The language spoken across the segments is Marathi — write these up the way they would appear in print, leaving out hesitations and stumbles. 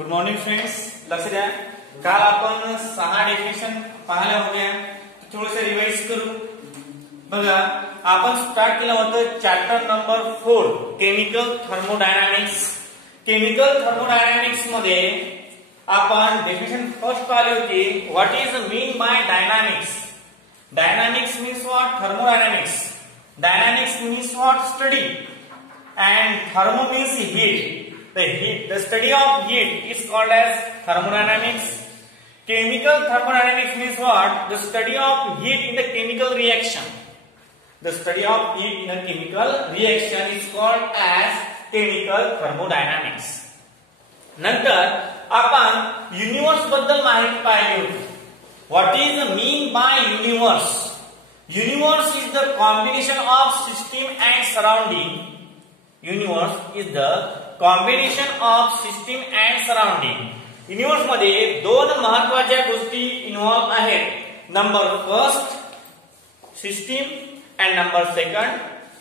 Good morning friends. लक्ष द्या, काल आपण 6 डेफिनेशन पाहिल्या होत्या. थोडंसं रिवाइज करू. बघा, आपण स्टार्ट केलं होतं chapter number 4 chemical thermodynamics. Chemical thermodynamics मध्ये आपण डेफिनेशन फर्स्ट पाहिली होती. What is mean bye dynamics. Dynamics means what? Thermodynamics. Dynamics means what? Study. And thermo means heat. The study of heat is called as thermodynamics. Chemical thermodynamics means what? The study of heat in the chemical reaction. The study of heat in a chemical reaction is called as chemical thermodynamics. नंतर आपण युनिवर्स बद्दल माहिती पाहिली होती. What is mean by universe? Universe is the combination of system and surrounding. Universe is the combination of system and surrounding. Universe मध्ये दोन महत्त्वाच्या गोष्टी इन्व्हॉल्व आहेत. Number first system and number second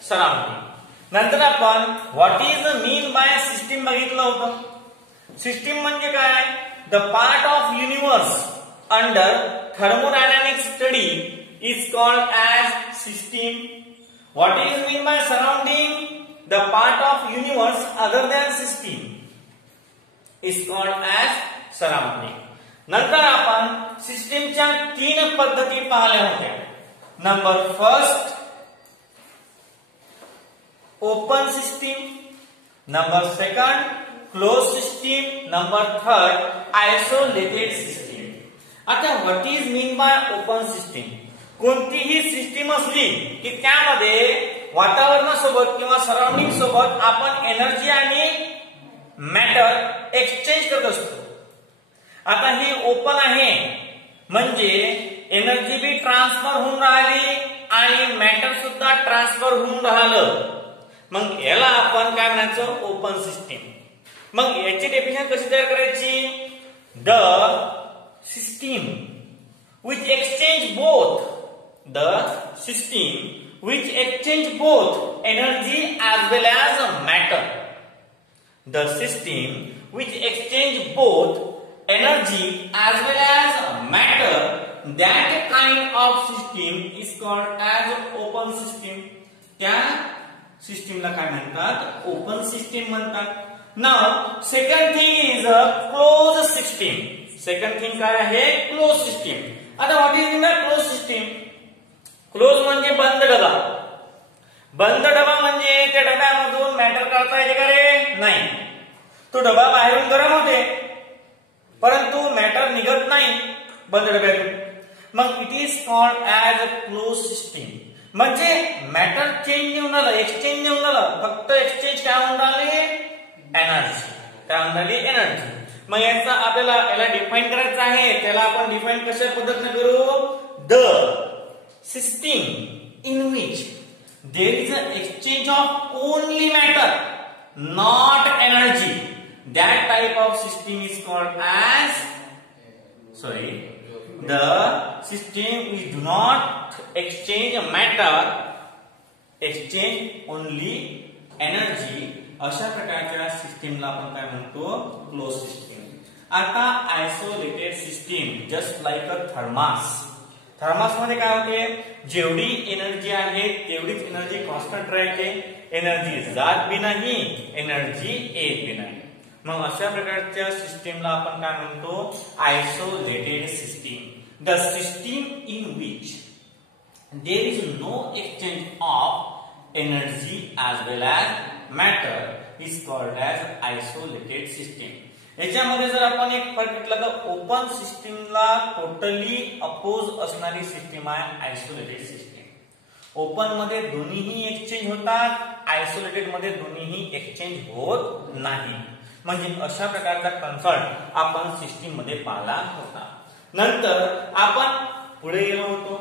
surrounding. नंतर आपण what is mean bye system बघितलं होतं. सिस्टीम म्हणजे काय? The part of universe under thermodynamic study is called as system. What is mean by surrounding? The part of universe other than system is called as surrounding. नंतर आपण सिस्टीमच्या 3 पद्धती पाहिल्या होत्या. Number first open system, number second close system, number third isolated system. आता what is mean by open system? कोणतीही सिस्टीम असली की त्यामध्ये वातावरणासोबत किंवा सराउंडिंग सोबत आपण एनर्जी आणि मॅटर एक्सचेंज करत असतो. आता ही ओपन आहे म्हणजे एनर्जी बी ट्रान्सफर होऊन राहिली आणि मॅटर सुद्धा ट्रान्सफर होऊन राहिलं. मग याला आपण काय म्हणायचं? Open system. मग याची डेफिनेशन कशी तयार करायची? The system which exchange both the system which exchange both energy as well as matter. The system which exchange both energy as well as matter, that kind of system is called as open system. त्या सिस्टीमला काय म्हणतात? ओपन सिस्टीम म्हणतात. Now second thing is a closed system. Second thing काय आहे? Close system. आता what is in the closed system? Close म्हणजे बंद डबा. बंद डबा म्हणजे त्या डब्यामधून मॅटर काढता येते का रे? नाही. तो डबा बाहेरून गरम होते परंतु मॅटर निघत नाही बंद डब्यातून. मग it is called as a close system. म्हणजे मॅटर चेंज होऊन राहिलं, एक्सचेंज होऊन राहिलं. फक्त एक्सचेंज काय होऊन राहिले? एनर्जी. काय होऊन राहिली? एनर्जी. मग याचा आपल्याला याला डिफाईन करायचं आहे. त्याला आपण डिफाईन कशा पद्धतीने करू? The system in which there is an exchange of only matter, not energy, that type of system is called as the system which do not exchange matter, exchange only energy. अशा प्रकारच्या सिस्टीमला आपण काय म्हणतो? Close system. आता isolated system just like a thermos. Thermos मध्ये काय होते? जेवढी एनर्जी आहे तेवढीच एनर्जी कॉन्स्टंट राहते. एनर्जी जात बी नाही, एनर्जी येत बी नाही. मग अशा प्रकारच्या सिस्टीमला आपण काय म्हणतो? Isolated system. The system in which there is no exchange of energy as well as matter is called as isolated system. याच्यामध्ये जर आपण एक फरक घेतला तर ओपन सिस्टीमला टोटली अपोज असणारी सिस्टीम आहे आयसोलेटेड सिस्टीम. ओपन मध्ये दोन्हीही एक्सचेंज होतात, आयसोलेटेड मध्ये दोन्हीही एक्सचेंज होत नाही. म्हणजे अशा प्रकारचा कन्सेप्ट आपण सिस्टीम मध्ये पाहिला होता. नंतर आपण पुढे गेलो होतो.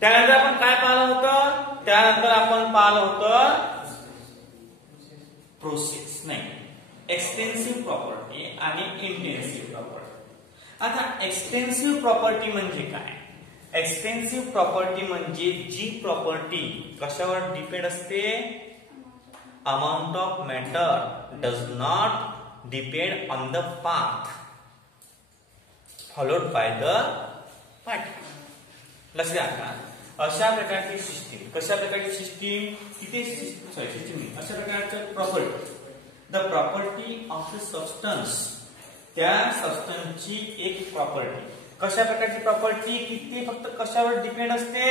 त्यानंतर आपण काय पाहिलं होतं? त्यानंतर आपण पाहिलं होतं प्रोसेस नाही एक्सटेन्सिव्ह प्रॉपर्टी आणि इंटेन्सिव्ह प्रॉपर्टी. आता एक्सटेन्सिव्ह प्रॉपर्टी म्हणजे काय? एक्सटेन्सिव्ह प्रॉपर्टी म्हणजे जी प्रॉपर्टी कशावर डिपेंड असते? amount of matter does not depend on the path followed by the particle. लक्ष द्या आता, अशा प्रकारची सिस्टीम, कशा प्रकारची सिस्टीम, तिथे सिस्टीम अशा प्रकारचं property, the property of the substance, त्या सबस्टन्सची एक प्रॉपर्टी, कशा प्रकारची प्रॉपर्टी की ती फक्त कशावर डिपेंड असते,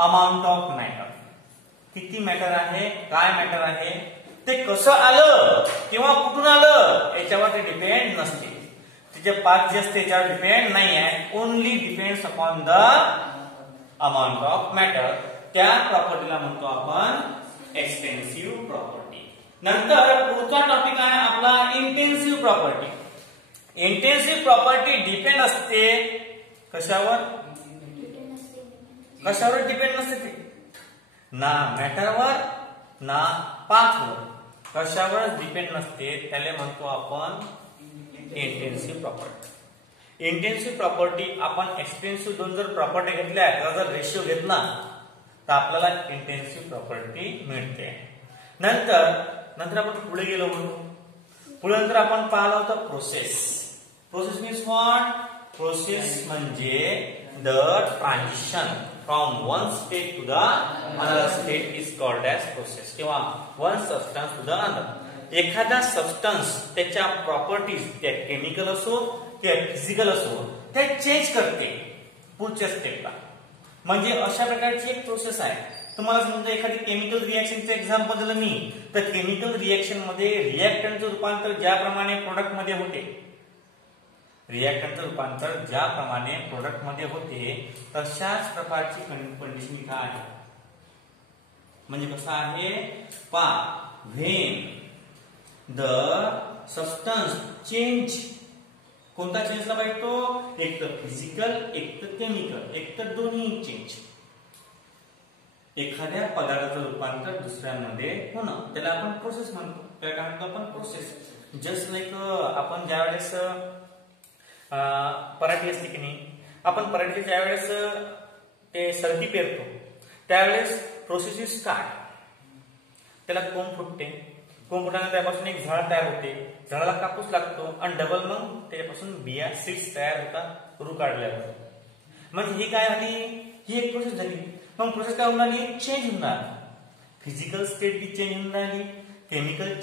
अमाउंट ऑफ मॅटर, किती मॅटर आहे, काय मॅटर आहे, ते कसं आलं किंवा कुठून आलं याच्यावर ते डिपेंड नसते, तिचे पाथ जे असते त्याच्यावर डिपेंड नाही आहे, only depends upon the amount of matter. त्या प्रॉपर्टीला म्हणतो आपण एक्सटेन्सिव्ह प्रॉपर्टी. नंतर पुढचा टॉपिक आहे आपला intensive property. Intensive property depend असते कशावर, कशावर डिपेंड नसते ते, ना मॅटरवर ना पाथवर, कशावर डिपेंड नसते, त्याला म्हणतो आपण इंटेन्सिव्ह प्रॉपर्टी. इंटेन्सिव्ह प्रॉपर्टी आपण एक्सटेन्सिव्ह दोन जर प्रॉपर्टी घेतल्या, त्याचा जर रेशिओ घेतला तर आपल्याला इंटेन्सिव्ह प्रॉपर्टी मिळते. नंतर आपण पुढे गेलो म्हणून, पुढे नंतर आपण पाहिलं होतं process. Process means what, process म्हणजे the transition from one state to the another state is called as process, किंवा one substance to the another. एखादा सबस्टन्स त्याच्या प्रॉपर्टीज, त्या केमिकल असो त्या फिजिकल असो, त्या चेंज करते पुढच्या स्टेपला, म्हणजे अशा प्रकारची एक प्रोसेस आहे. तुम्हाला समजा एखादी केमिकल रिएक्शनचं एक्झाम्पल दिलं मी, तर केमिकल रिएक्शन मध्ये रिएक्टंटचं रूपांतर ज्याप्रमाणे प्रोडक्ट मध्ये होते, रिएक्टंटचं रूपांतर ज्याप्रमाणे प्रोडक्ट मध्ये होते तशाच प्रकारची कंडिशन इथं आहे. म्हणजे कसं आहे पा, व्हेन द सबस्टन्स चेंज, कोणता चेंजला पाहिजे तो, एक तर फिजिकल एक तर केमिकल, एक तर दोन्ही चेंज, एखाद्या पदार्थाचं रूपांतर दुसऱ्यामध्ये होणं, त्याला आपण प्रोसेस म्हणतो. त्या काय म्हणतो आपण प्रोसेस. जस्ट लाईक आपण ज्या वेळेस पराठी असते की नाही, आपण पराठी ज्या वेळेस ते सरकी पेरतो त्यावेळेस प्रोसेस इज स्टार्ट, त्याला कोंब फुटते, कोंब फुटल्यानंतर त्यापासून एक झाड तयार होते, झाडाला कापूस लागतो आणि डबल मग त्याच्यापासून बिया सीड्स तयार होतात, रू काढल्या जातात. म्हणजे ही काय झाली, ही एक प्रोसेस झाली. मग प्रोसेस काय होऊन राहिली, चेंज होऊन राहिली, फिजिकल स्टेट बी चेंज होऊन राहिली, केमिकल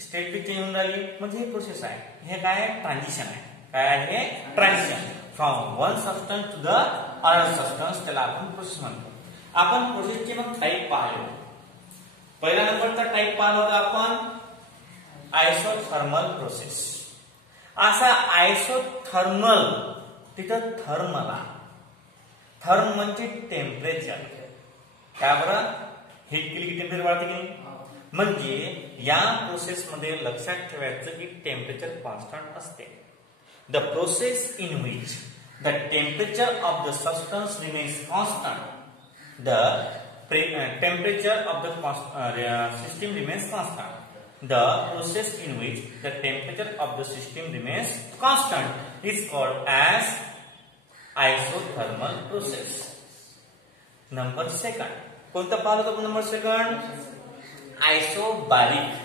स्टेट बी चेंज होऊन राहिली, म्हणजे ही प्रोसेस आहे. हे काय ट्रान्झिशन आहे, काय आहे transition from one substance to the another substance, त्याला आपण प्रोसेस म्हणतो. आपण प्रोसेसचे मग टाईप पाहिलो. पहिला नंबरचा टाईप पाहिला होता आपण आयसोथर्मल प्रोसेस. असा आयसोथर्मल, तिथं थर्मल आहे, थर्म म्हणजे टेम्परेचर. काय बरं, हीट केली की टेम्परेचर वाढते की नाही, म्हणजे या प्रोसेस मध्ये लक्षात ठेवायचं की टेम्परेचर कॉन्स्टंट असते. The process in which the temperature of the substance remains constant, the temperature of the system remains constant. The process in which the temperature of the system remains constant is called as isothermal process. Number second, कोणता पाहिलं होतं नंबर सेकंड, आयसोबारिक.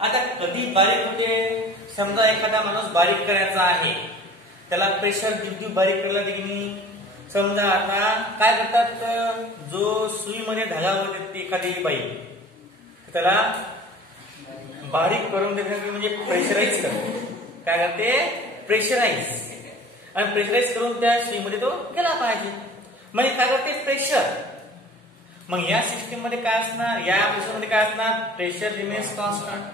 आता कधी बारीक होते, समजा एखादा माणूस बारीक करायचा आहे, त्याला प्रेशर देऊन बारीक करायला देखील. समजा आता काय करतात, जो सुईमध्ये धागा होते एखादी बाई, त्याला बारीक करून देण्यासाठी म्हणजे प्रेशराईज करते. काय करते, प्रेशराईज, आणि प्रेशराईज करून त्या सुईमध्ये तो गेला पाहिजे, म्हणजे काय करते प्रेशर. मग या सिस्टीम मध्ये काय असणार, या प्रोसेस मध्ये काय असणार, प्रेशर रिमेन्स कॉन्स्टंट.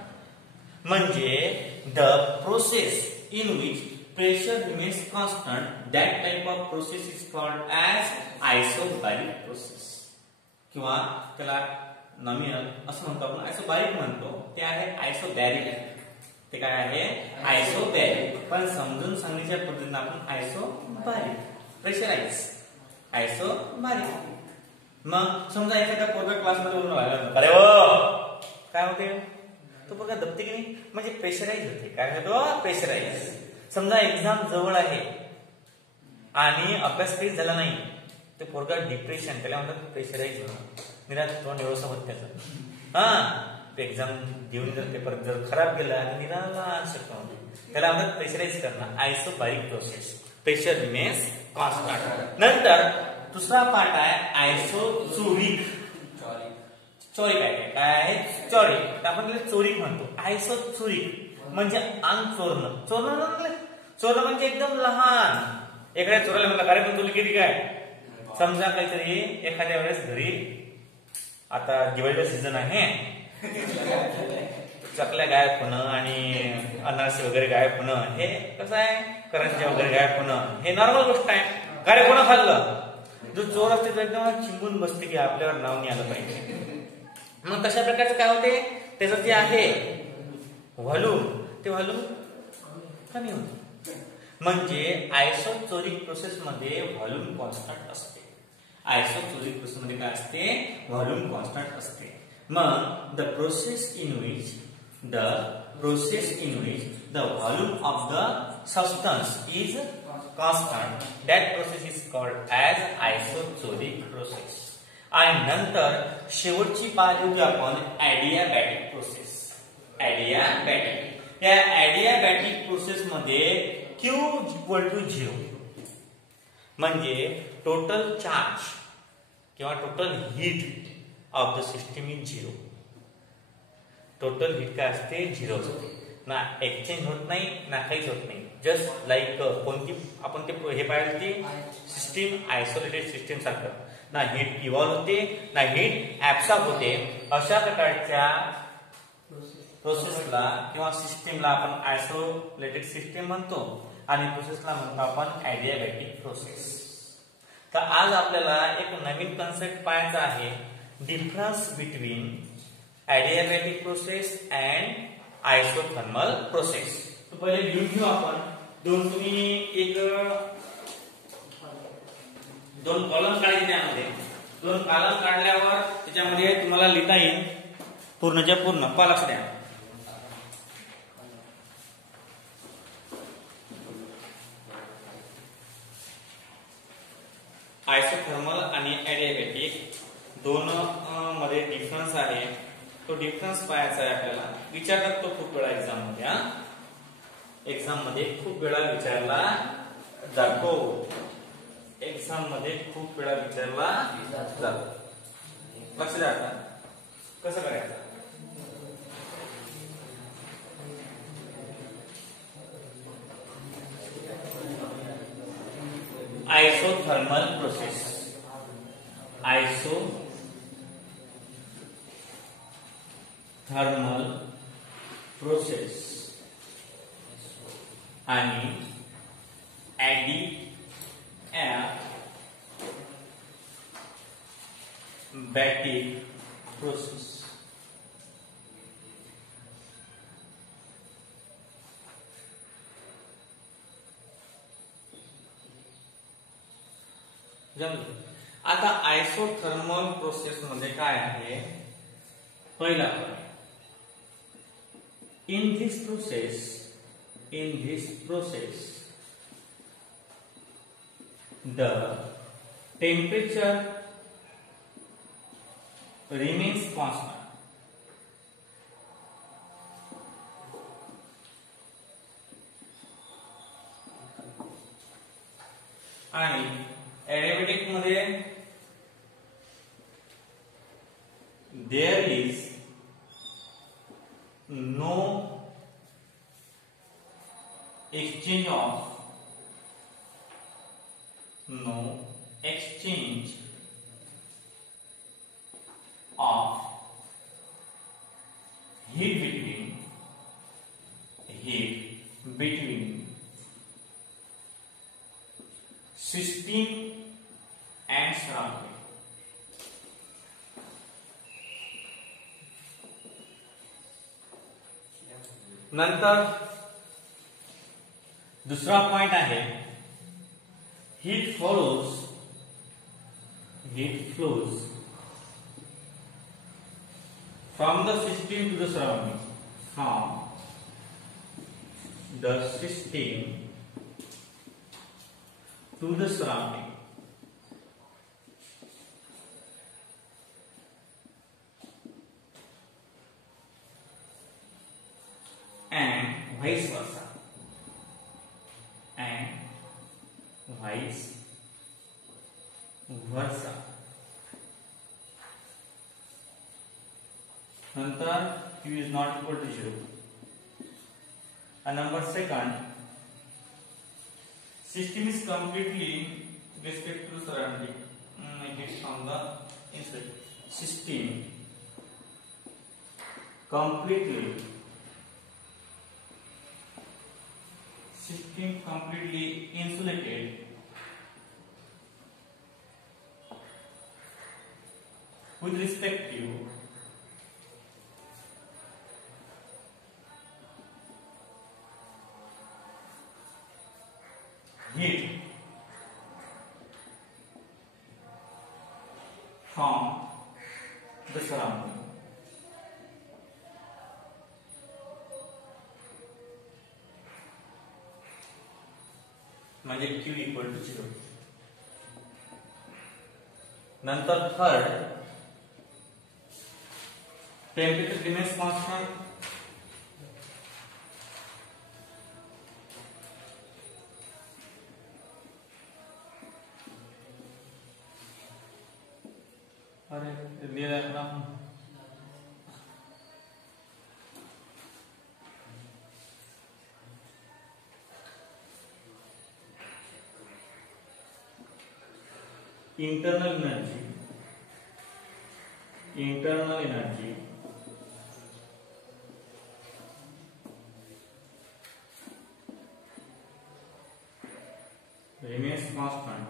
म्हणजे the process in which pressure remains constant, that type of process is called as isobaric process. किंवा त्याला नॉमिनल असं म्हणतो आपण, आयसोबारिक म्हणतो, ते आहे आयसोबॅरिक. ते काय आहे आयसोबॅरिक, पण समजून सांगण्याच्या पद्धतीने आपण आयसोबारिक, प्रेशराइज, आयसोबारिक. मग समजा एखादा पोरगा क्लासमध्ये उभा राहिला, अरे वो काय होते, तो पोरगा दबते की नाही, म्हणजे प्रेशराइज होते. काय होतो, प्रेशराइज. समजा एक्झाम जवळ आहे आणि अभ्यास काही झाला नाही, ते पोरगा डिप्रेशन, त्याला म्हणतात प्रेशराइज होणं, निराश तोंड व्यवस्था होत त्याचं. एक्झाम देऊन जर पेपर जर खराब गेला आणि निराला शकतो त्याला आपण प्रेशराइज करणं आयसोबारिक प्रोसेस. Pressure means constant. नंतर दुसरा पार्ट आहे आयसोचोरिक. चोरिक आहे काय आहे चोरिक. आपण त्याला चोरिक म्हणतो. आयसोचोरिक म्हणजे अंग चोरणं. चोरणं म्हणजे एकदम लहान. एखाद्या चोराला म्हणलं अरे पण तुला किती काय समजा काहीतरी एखाद्या वेळेस घरी आता दिवाळीचा सीझन आहे चकल्या गायब होणं आणि अनारसे वगैरे गायब होणं हे कसं आहे करंज्या वगैरे गायब होणं हे नॉर्मल गोष्ट आहे. गाडी कोणा खाल्लं जो चोर असते तो एकदम चिंबून बसते की आपल्यावर नाव नाही आलं पाहिजे. मग तशा प्रकारचं काय होते त्याचं जे आहे व्हॉल्यूम ते व्हॉल्यूम कमी होते. म्हणजे आयसोचोरिक प्रोसेस मध्ये व्हॉल्यूम कॉन्स्टंट असते. आयसोचोरिक प्रोसेस मध्ये काय असते व्हॉल्यूम कॉन्स्टंट असते. मग the process in which the volume of the substance is constant that process is called as isochoric process. आणि नंतर शेवटची पाच घेऊ आपण ॲडियाबॅटिक प्रोसेस. ॲडियाबॅटिक या ॲडियाबॅटिक प्रोसेस मध्ये Q इक्वल टू 0 म्हणजे टोटल चार्ज किंवा total heat of the system is 0. Total heat काय असते 0 असते. ना एक्सचेंज होत नाही ना काहीच होत नाही. जस्ट लाईक कोणती आपण ते हे पाहिजे ती सिस्टीम आयसोलेटेड सिस्टीम सारखं ना हीट इव्हॉल्व होते ना हीट ऍब्सॉर्ब होते. अशा प्रकारच्या प्रोसेसला किंवा सिस्टीमला आपण आयसोलेटेड सिस्टीम म्हणतो आणि प्रोसेसला म्हणतो आपण ॲडियाबॅटिक प्रोसेस. तर आज आपल्याला एक नवीन कन्सेप्ट पाहायचा आहे difference between adiabatic process and isothermal process. तर पहिले लिहून घेऊ आपण. दोन कॉलम काढायचे त्यामध्ये. दोन कॉलम काढल्यावर त्याच्यामध्ये तुम्हाला लिहिता येईल पूर्णच्या पूर्ण. लक्ष द्या. आयसोथर्मल आणि ॲडियाबॅटिक दोन मध्ये डिफरन्स आहे. तो डिफरन्स पाहायचा आहे आपल्याला. विचारतात तो खूप वेळा एक्झाम मध्ये खूप वेळा विचारला जातो. एक्झाम मध्ये खूप वेळा विचारला जातो. लक्ष द्या. कसं करायचं आयसोथर्मल प्रोसेस. आयसोथर्मल प्रोसेस आणि ॲडियाबॅटिक प्रोसेस. आता आयसोथर्मल प्रोसेस मध्ये काय आहे पहिला in this process the temperature remains constant. आणि ॲडियाबॅटिक मध्ये there is no exchange of heat between system and surrounding. नंतर दूसरा पॉइंट आहे heat flows from the system to the surrounding. From the system to the surrounding. वर्षा. नंतर Q is not equal to 0. And number second, system is completely respect to surrounding. It is from the inside. System completely insulated with respect to heat from the surrounding. म्हणजे Q equal to 0. नंतर थर्ड, टेम्परेचर रिमेन्स कॉन्स्टंट. अरे दे रखना internal energy remains constant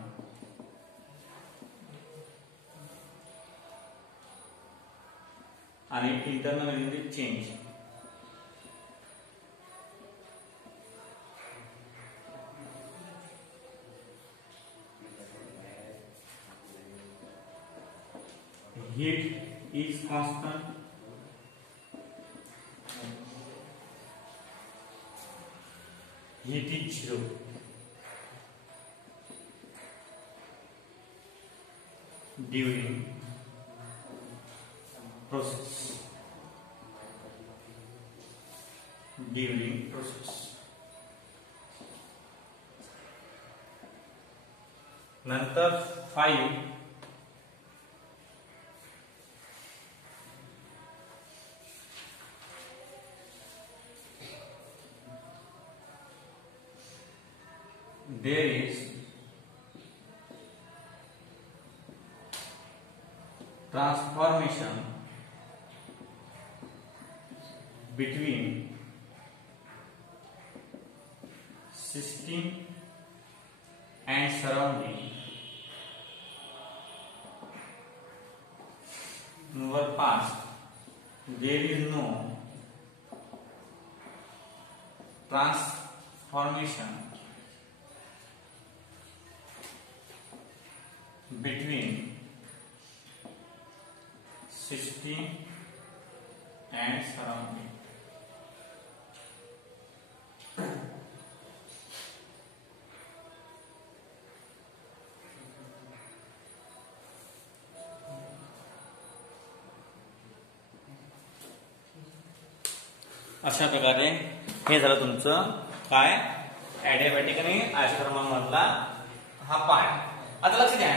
and internal energy change. Heat is constant. Heat is 0. During process. नंतर 5, there is transformation between system and surrounding. Number past, there is no transformation between system and surrounding. अशा प्रकारे हे झालं तुमचं काय ॲडियाबॅटिक आणि आयसोथर्मल मधला हा पार्ट. आता लक्ष द्या,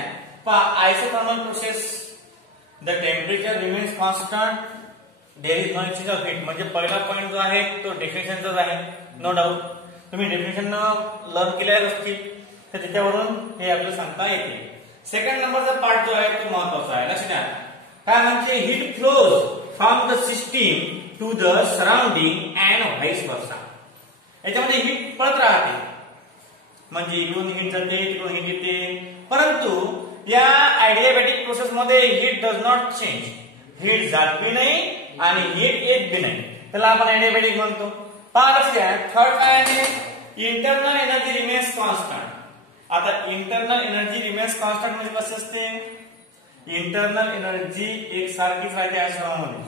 isothermal process the temperature remains constant, there is no exchange of heat. म्हणजे पहिला पॉईंट जो आहे तो डेफिनेशनचाच आहे, नो डाऊट. तुम्ही डेफिनेशन लर्न केलेले असतील तर त्याच्यावरून हे आपल्याला सांगता येते. सेकंड नंबरचा पार्ट जो आहे तो महत्वाचा आहे. लक्ष द्या, काय म्हणजे heat flows from the system to the surrounding and vice versa. याच्यामध्ये हीट पळत राहते, म्हणजे इकडून हीट जाते तिकडून हीट येते. परंतु या ॲडियाबॅटिक प्रोसेस मध्ये heat does not change. Heat जात बी नाही आणि हीट येत बी नाही, त्याला आपण ॲडियाबॅटिक म्हणतो. लक्ष द्या, थर्ड काय आहे, इंटरनल एनर्जी रिमेन्स कॉन्स्टंट. आता इंटरनल एनर्जी रिमेन्स कॉन्स्टंट म्हणजे कसं असते, इंटरनल एनर्जी एकसारखीच राहते आयसोथर्मल.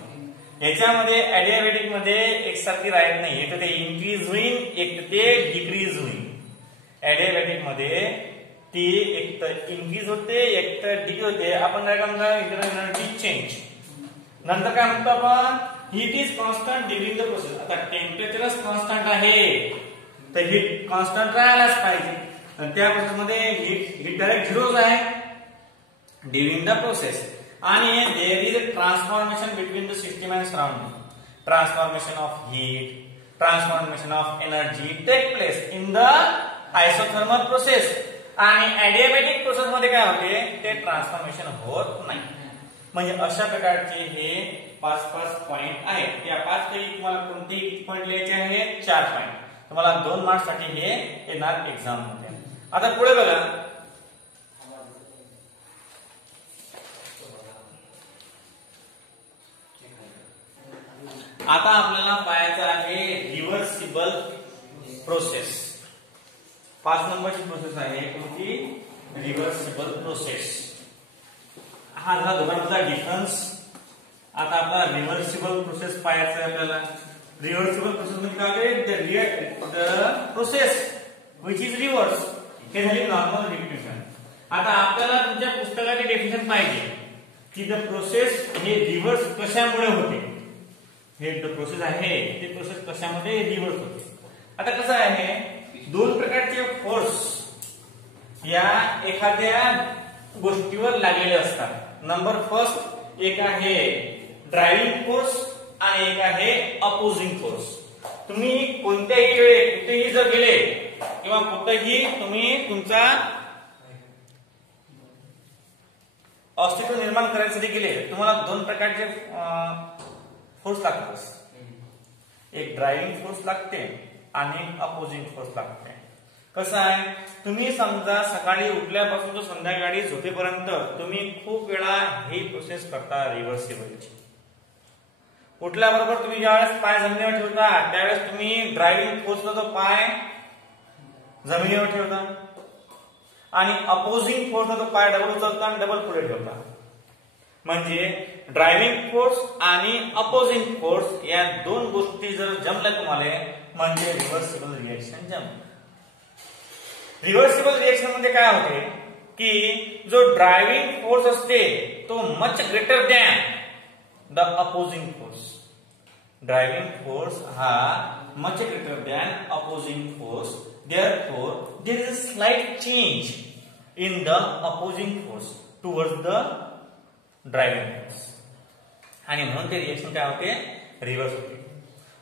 याच्यामध्ये ॲडियाबॅटिक मध्ये एकसारखी राहत नाही, एक तर ते इन्क्रीज होईल एक तर ते डिक्रीज होईल. ॲडियाबॅटिक मध्ये ती एक तर इन्क्रीज होते एक तर डिक्रीज होते. आपण काय म्हणतो, इंटरनल एनर्जी चेंज. नंतर काय म्हणतो आपण, heat is constant during the process. आता टेम्परेचरच कॉन्स्टंट आहे तर हीट कॉन्स्टंट राहायलाच पाहिजे. त्या प्रोसेस मध्ये हीट डायरेक्ट झिरोच आहे, during the process. And there is a transformation between the system and surrounding. Transformation of heat, transformation of energy take place in the isothermal process. आणि adiabatic प्रोसेस मध्ये काय होते ते ट्रान्सफॉर्मेशन होत नाही. म्हणजे अशा प्रकारचे हे 5 पॉइंट आहेत. या 5 पैकी तुम्हाला कोणतेही पॉइंट लिहायचे आहेत 4 पॉइंट. तुम्हाला 2 मार्क्स साठी हे येणार एक्झाम मध्ये. आता पुढे बघा. आता आपल्याला पाहायचं आहे रिव्हर्सिबल प्रोसेस. 5 नंबरची प्रोसेस आहे कोणती रिव्हर्सिबल प्रोसेस. हा झाला दोघांचा डिफरन्स. आता आपला रिव्हर्सिबल प्रोसेस पाहायचा आहे आपल्याला. रिव्हर्सिबल प्रोसेस म्हणजे काय the process which is reverse. हे झाली नॉर्मल डेफिनेशन. आता आपल्याला तुमच्या पुस्तकाची डेफिनेशन पाहिजे की द प्रोसेस हे रिव्हर्स कशामुळे होते. हे द प्रोसेस आहे ते प्रोसेस कशामध्ये रिव्हर्स होते. आता कसं आहे दोन प्रकारचे फोर्स या एखाद्या गोष्टीवर लागलेले असतात. नंबर फर्स्ट एक आहे ड्रायव्हिंग फोर्स आणि एक आहे अपोजिंग फोर्स. तुम्ही कोणत्याही वेळी कुठेही जर गेले किंवा कुठेही तुम्ही तुमचा अस्तित्व निर्माण करण्यासाठी गेले तुम्हाला दोन प्रकारचे फोर्स लागतात. एक ड्रायव्हिंग फोर्स लागते आणि अपोजिंग फोर्स लागते. कसं आहे तुम्ही समजा सकाळी उठल्यापासून तर संध्याकाळी झोपेपर्यंत तुम्ही खूप वेळा ही प्रोसेस करता रिव्हर्सिबलची. उठल्याबरोबर तुम्ही ज्यावेळेस पाय जमिनीवर ठेवता त्यावेळेस तुम्ही ड्रायव्हिंग फोर्सचा जो पाय जमिनीवर ठेवता आणि अपोजिंग फोर्सचा जो पाय डबल उचलता आणि डबल पुढे ठेवता. म्हणजे ड्रायव्हिंग फोर्स आणि अपोजिंग फोर्स या दोन गोष्टी जर जमल्या तुम्हाला म्हणजे रिव्हर्सिबल रिएक्शन जमली. रिव्हर्सिबल रिएक्शन मध्ये काय होते की जो ड्रायव्हिंग फोर्स असते तो much greater than the opposing force. Driving force हा much greater than opposing force. Therefore, there is a slight change in the opposing force towards the driving force. आणि म्हणून ते रिएक्शन काय होते रिव्हर्स होते.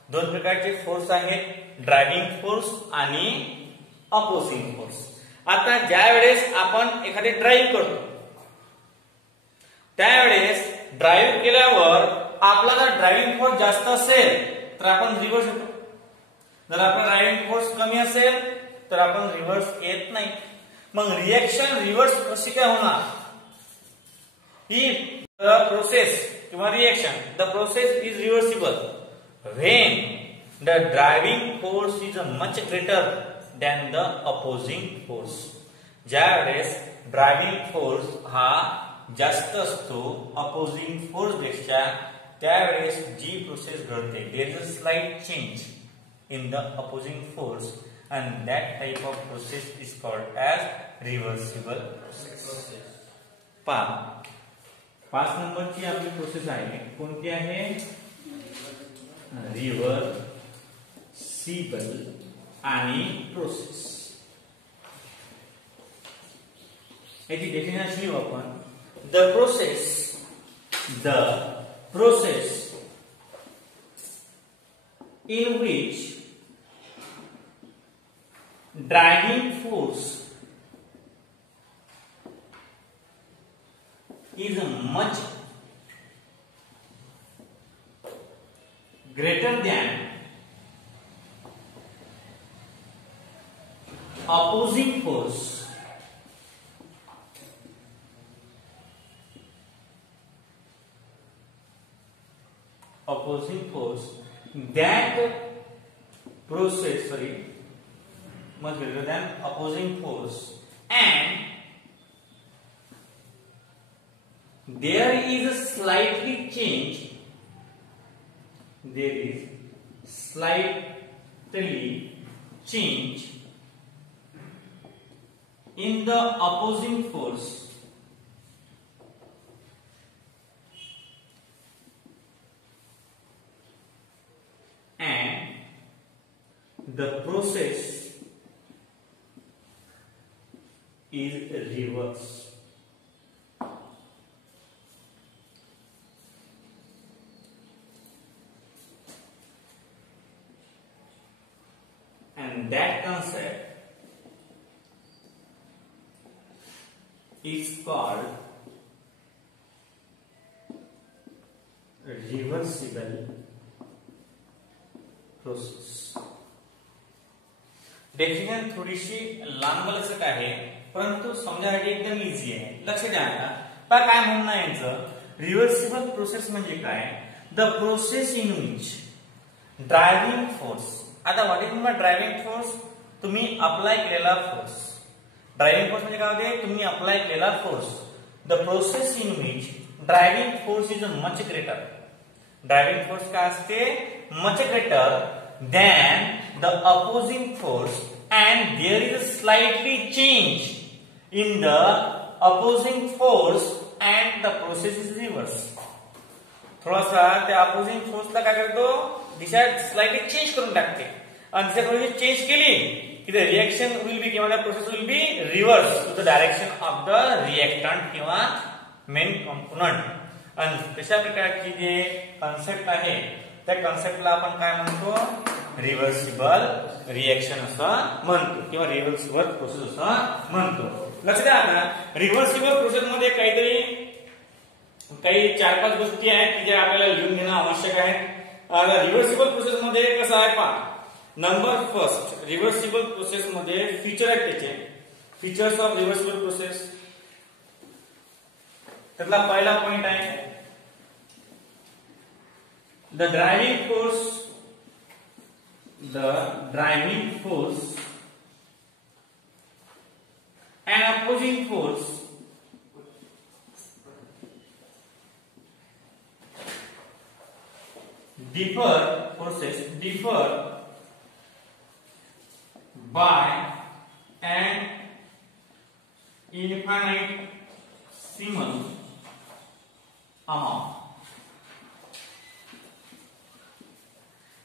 दोन प्रकारचे फोर्स आहेत ड्रायव्हिंग फोर्स आणि अपोजिंग फोर्स. आता ज्या वेळेस आपण एखादी ड्राईव्ह करतो त्यावेळेस ड्राईव्ह केल्यावर आपला जर ड्रायव्हिंग फोर्स जास्त असेल तर आपण रिव्हर्स येतो. जर आपला ड्रायव्हिंग फोर्स कमी असेल तर आपण रिव्हर्स येत नाही. मग रिएक्शन रिव्हर्स कशी काय होणार. ही प्रोसेस किंवा reaction the process is reversible when the driving force is much greater than the opposing force. ज्यावेळेस ड्रायव्हिंग फोर्स हा जास्त असतो अपोजिंग फोर्स पेक्षा त्यावेळेस जी प्रोसेस घडते there is a slight change in the opposing force and that type of process is called as reversible process. 5 नंबरची आपली प्रोसेस आहे कोणती आहे रिव्हर्सिबल आणि प्रोसेस. याची डेफिनेशन लिहू आपण. The process in which driving force is much greater than opposing force. That process much greater than opposing force and there is a slightly change in the opposing force the process is reverse. is called reversible process. Definition थोडीशी लांबलचक आहे, परंतु समजायसाठी एकदम इझी आहे. लक्ष द्या आता. पहा काय म्हणणं आहे यांचं. रिव्हर्सिबल प्रोसेस म्हणजे काय? The process in which driving force. आता what is mean driving force? तुम्ही अप्लाय केलेला फोर्स. ड्रायव्हिंग फोर्स म्हणजे काय होते? तुम्ही अप्लाय केलेला force. The process in which driving force is much greater. Driving force काय असते? Much greater than the opposing force, and there is a slightly change in the opposing force and the process is reverse. थोडासा त्या opposing force ला काय करतो? दिशा स्लाइटली चेंज करून टाकते, आणि दिशा थोडी चेंज केली की the reaction will be किंवा process will be reverse to the direction of the reactant किंवा main component. आणि तशा प्रकारची जे कन्सेप्ट आहे त्या कन्सेप्टला आपण काय म्हणतो? रिव्हर्सिबल रिएक्शन असं म्हणतो किंवा रिव्हर्सिबल प्रोसेस असं म्हणतो. लक्ष द्या आता. रिव्हर्सिबल प्रोसेस मध्ये काही 4-5 गोष्टी आहेत की ज्या आपल्याला लिहून घेणं आवश्यक आहे. रिव्हर्सिबल प्रोसेस मध्ये कसं आहे पहा. नंबर फर्स्ट, रिव्हर्सिबल प्रोसेस मध्ये फीचर आहेत त्याचे. फीचर्स ऑफ रिव्हर्सिबल प्रोसेस, त्यातला पहिला पॉइंट आहे the driving force and opposing force differ by an infinitesimal amount.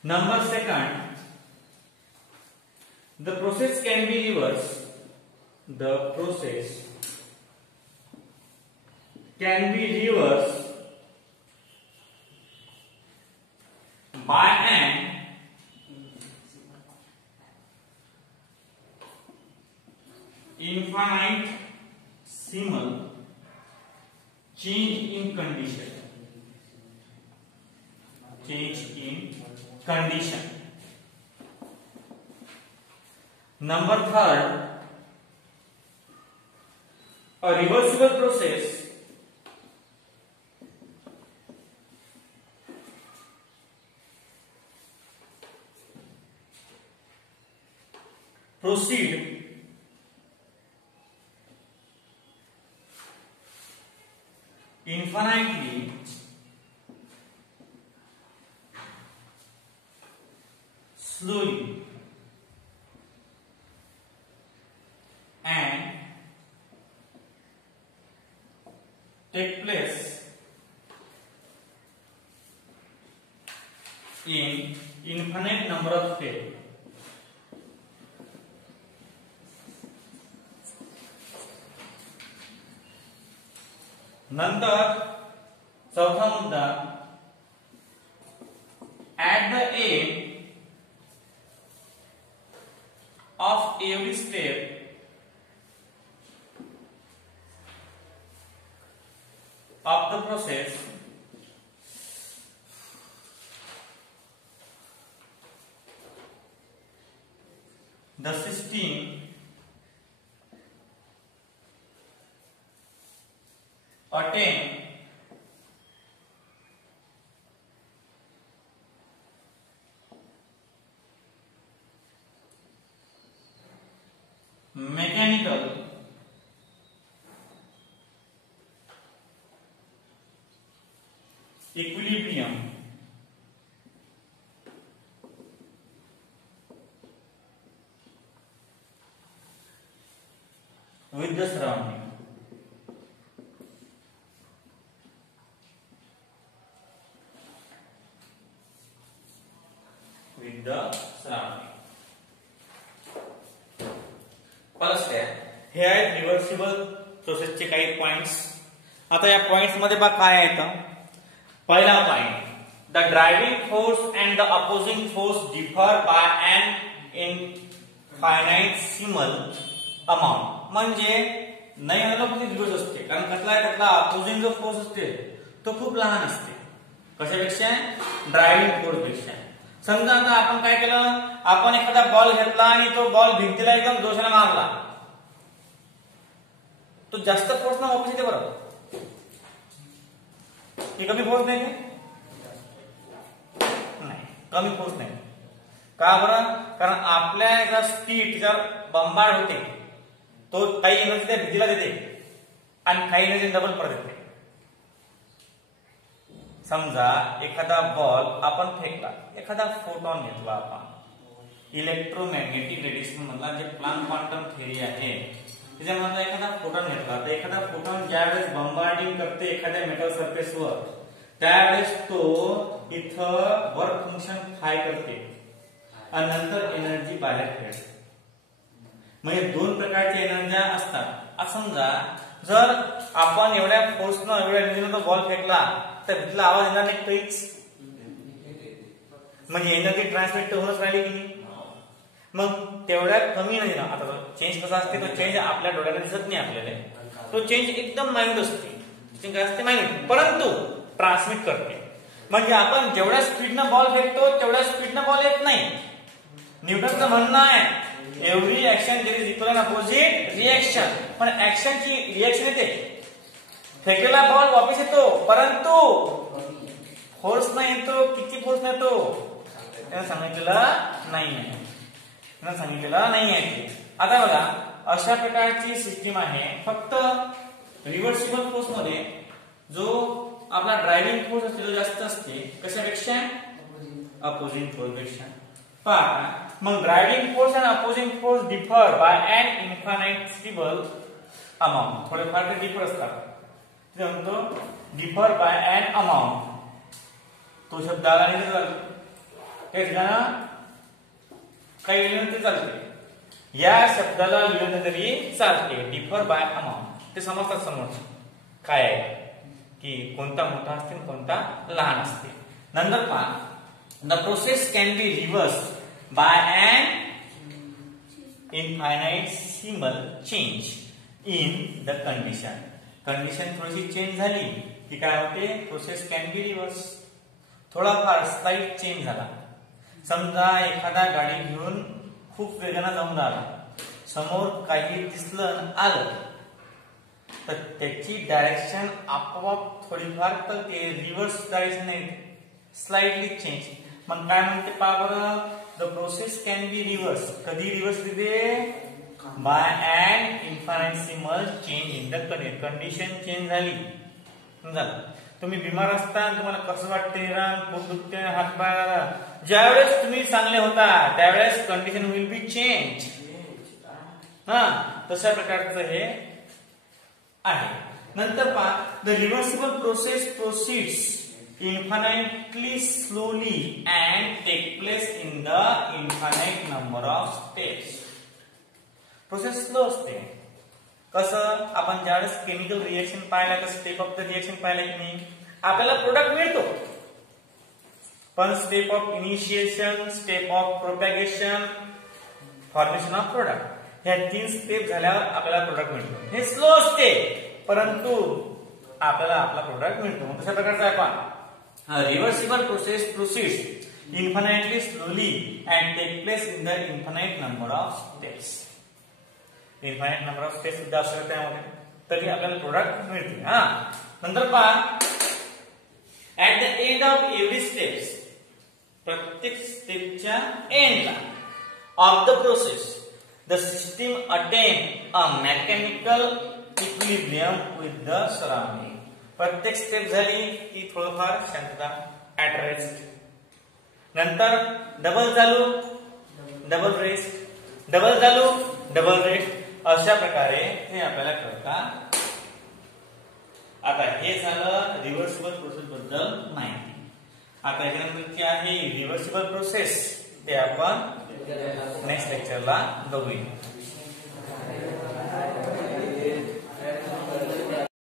Number second, the process can be reversed. The process can be reversed by an infinitesimal change in condition. Number third, a reversible process proceed infinitely slowly and take place in infinite number of states. नंतर चौथा मुद्दा, at the end of every step of the process the system attain mechanical equilibrium with the surrounding. With the surrounding. हे आहेत रिव्हर्सिबल प्रोसेसचे काही पॉइंट्स. आता या पॉइंट्स मध्ये बघा काय आहे. पहिला point, the driving force and the opposing force differ by an infinitesimal amount. म्हणजे नाही होण्याला पण रिव्हर्स असते, कारण त्यातला अपोजिंग जो फोर्स असते तो खूप लहान असते. कशापेक्षा? ड्रायव्हिंग फोर्स पेक्षा. समजा आता आपण काय केलं, आपण एखादा बॉल घेतला आणि तो बॉल भिंतीला एकदम जोशाने मारला, तो जास्त फोर्स ना वापस येते बरोबर, हे कमी फोर्स नाही, कमी फोर्स नाही. का बरं? कारण आपल्या स्पीड जर बंबाड होते तो काही एनर्जी त्या भिंतीला देते आणि काही एनर्जी डबल परत देते. समजा एखादा बॉल आपण फेकला, एखादा फोटॉन घेतला आपण, इलेक्ट्रोमॅग्नेटिक रेडिएशन मधला जे प्लँक क्वांटम थिअरी आहे त्याच्यामधला एखादा फोटॉन घेतला, तर एखादा फोटॉन ज्यावेळेस बंबार्डिंग करते एखाद्या मेटल सरफेसवर, त्यावेळेस तो इथं वर्क फंक्शन फाय करते आणि नंतर एनर्जी बाहेर खेळते. म्हणजे दोन प्रकारच्या एनर्जी असतात. आता समजा जर आपण एवढ्या फोर्सनं एवढ्या एनर्जीनं तो बॉल फेकला तर भिंतीला आवाज येणार नाही काहीच, म्हणजे एनर्जी ट्रान्समिट होऊनच राहिली की. मग तेवढ्या कमी एनर्जी ना, आता चेंज कसा असते, तो चेंज आपल्या डोळ्याला दिसत नाही आपल्याला, तो चेंज एकदम माइन्यूट असते, चेंज असते माइन्यूट, परंतु ट्रान्समिट करते. म्हणजे आपण जेवढ्या स्पीडनं बॉल फेकतो तेवढ्या स्पीडनं बॉल येत नाही. न्यूटनचं म्हणणं आहे every action there is equal and opposite reaction, पण ऍक्शनची रिएक्शन येते, फेकलेला बॉल वापस येतो, परंतु फोर्स नाही येतो. किती फोर्स नाही येतो त्यांना सांगितलेलं नाही आहे. आता बघा अशा प्रकारची सिस्टीम आहे. फक्त रिव्हर्सिबल फोर्स मध्ये जो आपला ड्रायव्हिंग फोर्स असते तो जास्त असते. कशापेक्षा? अपोजिंग फोर्स पेक्षा. पहा मग ड्रायव्हिंग फोर्स आणि opposing force differ by an infinitable amount. थोडेफार ते डिफर असतात. ते म्हणतो डिफर बाय अन अमाउंट. तो शब्द आला नाही तर काही लिहिलं तरी चालते, या शब्दाला लिहिलं तरी चालते. डिफर बाय अमाउंट ते समजतात समोर काय आहे की कोणता मोठा असते कोणता लहान असते. नंतर पहा the process can be reverse by an infinitesimal change in the condition. Condition थोडीशी चेंज झाली की काय होते, प्रोसेस कॅन बी रिव्हर्स. थोडाफार स्लाइट चेंज झाला. समजा एखादा गाडी घेऊन खूप वेगाने जाऊन राहिला, समोर काही दिसलं आलं तर त्याची डायरेक्शन आपोआप थोडीफार तर ते रिव्हर्स डायरेक्शन नाही, स्लाइटली चेंज. मग काय म्हणते पहा बरं, the process can be reverse. कधी रिव्हर्स दिले? By an infinitesimal change in the condition change झाली. समजा तुम्ही बिमार असता, तुम्हाला कसं वाटते, पोट दुखते, हातपाय, ज्यावेळेस तुम्ही चांगले होता त्यावेळेस कंडिशन विल बी चेंज. तशा प्रकारचं हे आहे. नंतर पहा the reversible process proceeds infinitely slowly and take place in the infinite number of steps. Process slow असते. कसं? आपण ज्यावेळेस केमिकल रिएक्शन पाहिला तर स्टेप ऑफ द रिएक्शन पाहिला की नाही, आपल्याला प्रोडक्ट मिळतो, पण step of initiation, step of propagation, formation of product, ह्या 3 स्टेप झाल्यावर आपल्याला प्रोडक्ट मिळतो. हे स्लो असते परंतु आपल्याला आपला प्रोडक्ट मिळतो. तशा प्रकारचा आहे पहा reversible process proceeds infinitely slowly and take place in the infinite number of steps. Infinite number of steps सुद्धा असतात त्यामध्ये, तरी आपल्याला प्रोडक्ट मिळते. नंतर पहा at the end of every steps, प्रत्येक स्टेपच्या एंडला of the process the system attain a mechanical equilibrium with the surrounding. प्रत्येक स्टेप झाली की थोडंफार शांतता, ऍट रेस्ट. नंतर डबल चालू, डबल रेस्ट, डबल चालू, डबल रेस्ट, अशा प्रकारे हे आपल्याला कळतात. आता हे झालं रिव्हर्सिबल प्रोसेस बद्दल माहिती. आता यानंतरची आहे रिव्हर्सिबल प्रोसेस, ते आपण नेक्स्ट लेक्चरला बघूया.